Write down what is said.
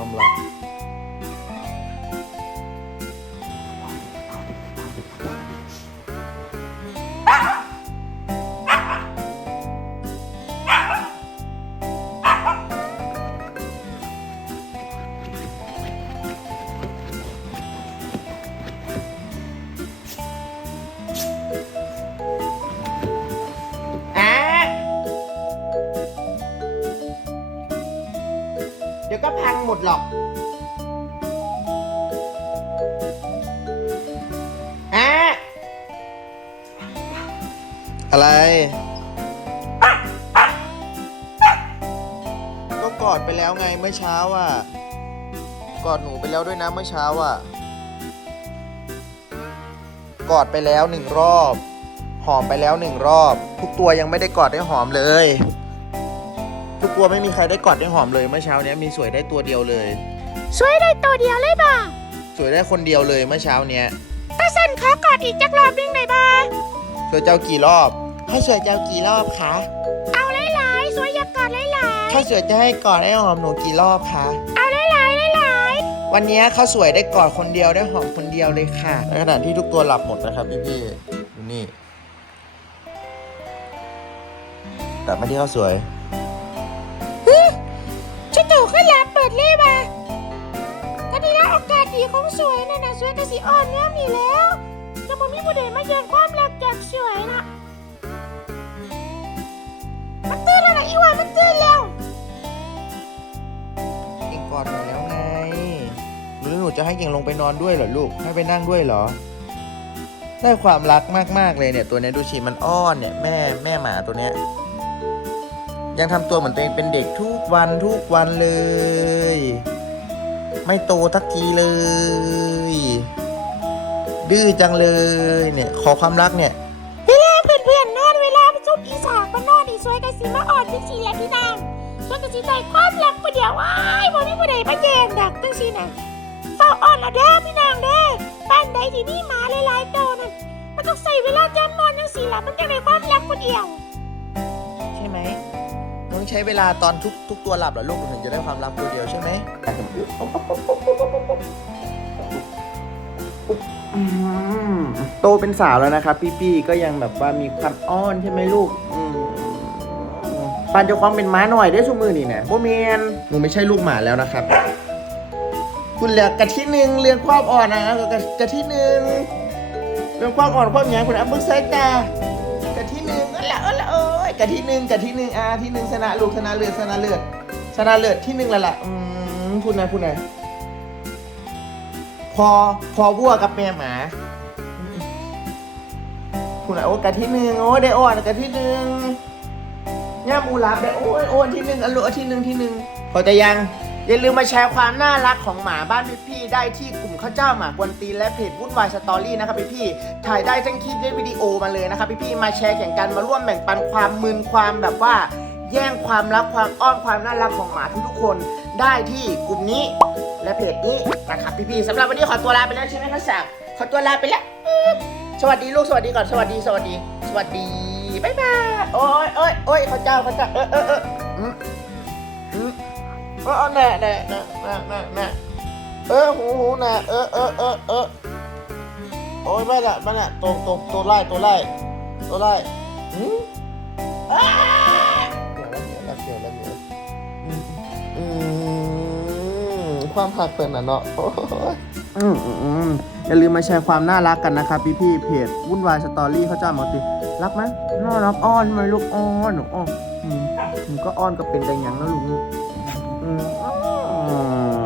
Amla ดหรอกอะอะไรก็กอดไปแล้วไงเมื่อเช้าอะ กอดหนูไปแล้วด้วยนะเมื่อเช้าอะ กอดไปแล้วหนึ่งรอบ หอมไปแล้วหนึ่งรอบ ทุกตัวยังไม่ได้กอดได้หอมเลย ทุกตัวไม่มีใครได้กอดได้หอมเลยเมื่อเช้าเนี้ยมีสวยได้ตัวเดียวเลยช่วยได้ตัวเดียวเลยบ่าสวยได้คนเดียวเลยเมื่อเช้าเนี้ยตาสันขอกอดอีกจักรอบหนึงหน่อยบ่าสวยเจ้ากี่รอบ ให้สวยเจ้ากี่รอบคะเอาหลายๆสวยอยากกอดหลายถ้าสวยจะให้กอดได้หอมหนูกี่รอบคะๆเอาหลายๆหลายวันนี้ข้าวสวยได้กอดคนเดียวได้หอมคนเดียวเลยค่ะในขณะที่ทุกตัวหลับหมดนะครับพี่พี่ๆดูนี่กลับมาที่ข้าวสวย ดเลยบ่าก็ดีแล้โอกาสดีของสวยนั่นะสวยกะสิอ่อนเนี่ยมีแล้วจะบ่มีผู้ใดมาแย่งความรักจากสวยน่ะมันตื่นแล้วนะอีหว่ามันตื่นแล้วเก่งกอดหนูแล้วไงหรือหนูจะให้เก่งลงไปนอนด้วยเหรอลูกให้ไปนั่งด้วยเหรอ ได้ความรักมากๆเลยเนี่ยตัวเนี้ยดูสิมันอ้อนเนี่ยแม่แม่หมาตัวเนี้ย ยังทำตัวเหมือนตัวเองเป็นเด็กทุกวันทุกวันเลย ไม่โตทักทีเลย ดื้อจังเลยเนี่ย ขอความรักเนี่ยเวลาเพื่อนๆนอนเวลาไปจุดอีสากมานอนอีสวยกะสิมาอ่อนจังสีแหละพี่นางสวยกะสิใจความรักผู้เดียวอ้ายบ่มีผู้ใดมาแย่งดักจังสีน่ะเฝ้าอ่อนเอาเด้อพี่นางเด้อบ้านใดที่มีหมาหลายๆตัวนั่นมันต้องใส่เวลาจำนอนจังสีล่ะมันจะได้ความรักผู้เดียว ใช่ไหม ต้องใช้เวลาตอนทุกทุกตัวหลับเหรอลูกถึงจะได้ความรักตัวเดียวใช่ไหมอืมโตเป็นสาวแล้วนะครับ พี่ๆก็ยังแบบว่ามีความอ้อนใช่ไหมลูกอืมปานจะคล้องเป็นม้าหน่อยได้สมือนี่เนี่ยโบเมนหนูไม่ใช่ลูกหมาแล้วนะครับ คุณเหลือกะที่หนึ่งเรื่องความอ่อนนะกะกะที่หนึ่งเรื่องความอ่อนความหยังคุณอัมบึกไซตา กะที่หนึ่งกะที่หนึ่งอ่าที่หนึ่งชนะลูกชนะเลือดชนะเลือดชนะเลือดที่หนึ่งและล่ะอืมพูดหนะพูดหนะพอพอวัวกับแม่หมาพูดหนะโอ้กะที่หนึ่งโอ้ได้อ่อนกะที่หนึ่งย่ามูรับได้โอ้ยโอ้ที่หนึ่งอันลูกที่หนึ่งที่หนึ่งพอจะยัง อย่าลืมมาแชร์ความน่ารักของหมาบ้านพี่ๆได้ที่กลุ่มข้าวเจ้าหมากวนตีนและเพจวุ่นวายสตอรี่นะครับพี่ๆถ่ายได้ทั้งคลิปและวิดีโอมาเลยนะครับพี่ๆมาแชร์แข่งกันมาร่วมแบ่งปันความมึนความแบบว่า แย่งความรักความอ้อนความน่ารักของหมาทุกๆคนได้ที่กลุ่มนี้และเพจนี้นะครับพี่ๆสำหรับวันนี้ขอตัวลาไปแล้วใช่ไหมครับสักขอตัวลาไปแล้วสวัสดีลูกสวัสดีก่อนสวัสดีสวัสดี สวัสดีบ๊ายบายโอ้ยโอ้ยโอ้ยข้าวเจ้าข้าวเจ้าเออเออเออ เออแน่แน่แน่แน่แน่แน่เออหูหูแน่เออเออเออเออโอ้ยไม่ละไม่ละตัวตัวตัวไล่ตัวไล่ตัวไล่หืมอ้าเดี๋ยวแล้วเดี๋ยวแล้วเดี๋ยวแล้วอืมความหักเป็นอะเนาะอืมอืมอืมอย่าลืมมาแชร์ความน่ารักกันนะครับพี่พี่เพจวุ่นวายสตอรี่เขาจ้ามาติรักไหมน่ารักอ้อนไหมลูกอ้อนหนูอ้อนหนูก็อ้อนก็เป็นแต่อย่างนะลูก Mm. Oh.